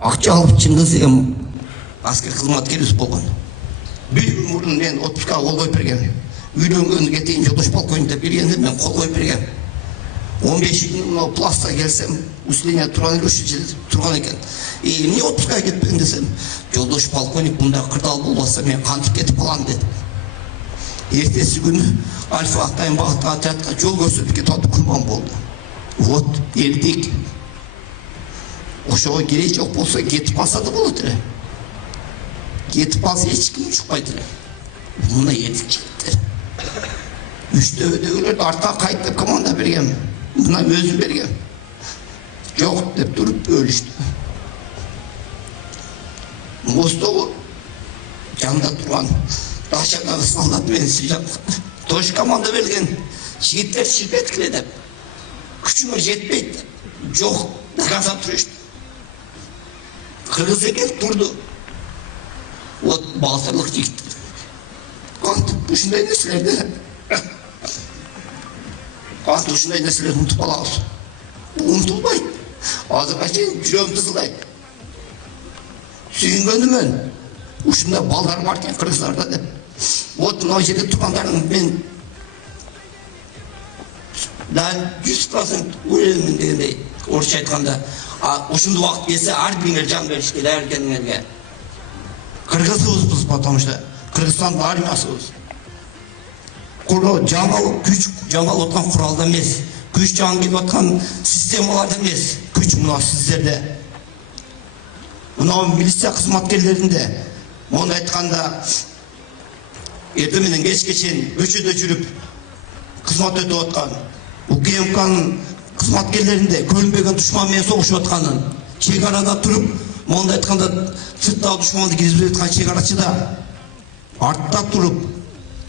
акча алып Чыңгыз деген аскер кызматкерибиз болгон. Bir gün murun men отпускка кол коюп берген. Үйлөнгөнгө чейин жолдош полковникте бергенде мен кол коюп берген. 15 gün мына пласта келсем, усиление турган экен. Эмне отпускка кетпедиң десем, жолдош полковник мында кырдал болбосо мен кантип кетип калам деди. Эртеси күнү Альфа Актайын багытка отрядка жол көрсөтүп кетип атып курман болду. Вот элдик. Ошого керек жок болсо кетип калса да болот эле. Кетип калса эч ким чукпайт эле. Мына эртик жигиттер. Үчтөбөдөгүлөр артка кайт деп команда берген. Мына өзү берген. Жок деп туруп өлүштү. Мостогу жанында турган Рашадагы солдат менен тош команда берген. Жигиттер ширпеткиле деп. Күчүңөр жетпейт деп. Жок, газа турушту. Кыргыз экен турду. Вот батырлык жигиттер. Кантип ушундай нерселерди Кантип ушундай нерселерди унутуп калабыз. Унутулбайт. Азырга чейин жүрөгүм тызылдайт. Сүйүнгөнүмөн. Ушундай балдар бар экен кыргыздарда деп. Вот мына жерде тургандарым мен да 100% уверенмин дегендей орусча айтканда, ушундай убакыт келсе ар бириңер жан беришке даяр экениңерге. Кыргызбыз, потому что Кыргызстандын армиясыбыз. Жаңыл күч жаңыл аткан куралда эмес, күч жаңы келип аткан системаларда эмес, күч мына сиздерде. Мына милиция кызматкерлеринде, мону айтканда эртең менен кечке чейин көчөдө жүрүп кызмат өтүп аткан, УКМКнын кызматкерлеринде көрүнбөгөн душман менен согушуп атканын, чек арада туруп, монда айтканда сырттагы душманды киргизип аткан чек арачыда артта туруп,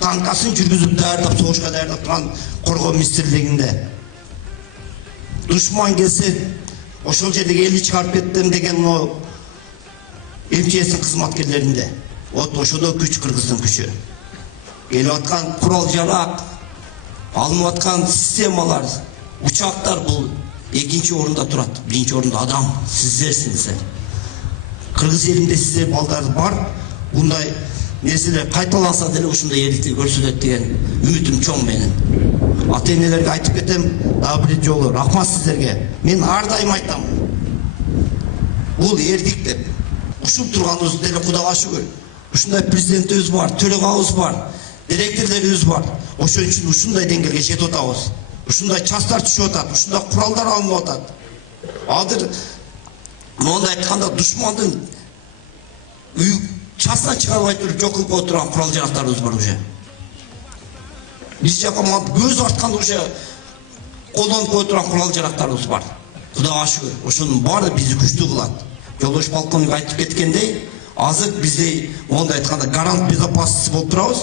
танкасын жүргүзүп даярдап согушка даярдап турган коргоо министрлигинде. Душман келсе, ошол жердеги элди чыгарып кеттим деген МЧС кызматкерлеринде. Вот ошодо күч Кыргыздын күчү. Келип аткан курал жарак, алынып аткан системалар, учактар бул экинчи орунда турат. Биринчи орунда адам, сиздерсиңиздер. Кыргыз элинде сиздер балдар бар. Bunday нерселер кайталанса деле ушундай эркиндик көрсөтөт деген үмүтүм чоң менин. Ата-энелерге айтып кетем, дагы бир жолу рахмат сиздерге. Мен ар дайым айтам. Бул эрдик деп. Ушул турганыбыз деле Кудайга шүгүр. Ушундай президентибиз бар, төрөгабыз бар, директорлорубуз бар. Ошон үчүн ушундай деңгээлге жетип атабыз. Ушундай частар түшүп атат, ушундай куралдар алынып атат. Азыр мондай айтканда душмандын частан чыгарбай туруп жок кылып отурган курал жарактарыбыз бар уже. Биз жака көз артканда уже колдонуп кое турган курал жарактарыбыз бар. Кудайга шүгүр, ошонун баары бизди күчтүү кылат. Жолдош полковник айтып кеткендей, азыр бизде мондай айтканда гарант безопасности болуп турабыз.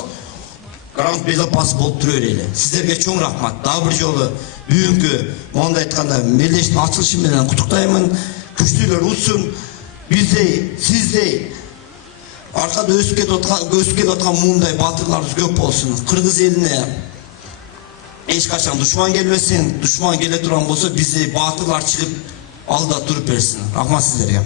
Гарант безопасности болуп тура берели. Сиздерге чоң рахмат. Дагы бир жолу бүгүнкү мондай айтканда мелдештин ачылышы менен куттуктаймын. Күчтүүлөр утсун. Биздей, сиздей аркада өсүп кетип аткан муундай батырларыбыз көп болсун. Кыргыз элине эч качан душман келбесин. Душман келе турган болсо биздей батырлар чыгып алда туруп берсин. Рахмат сиздерге.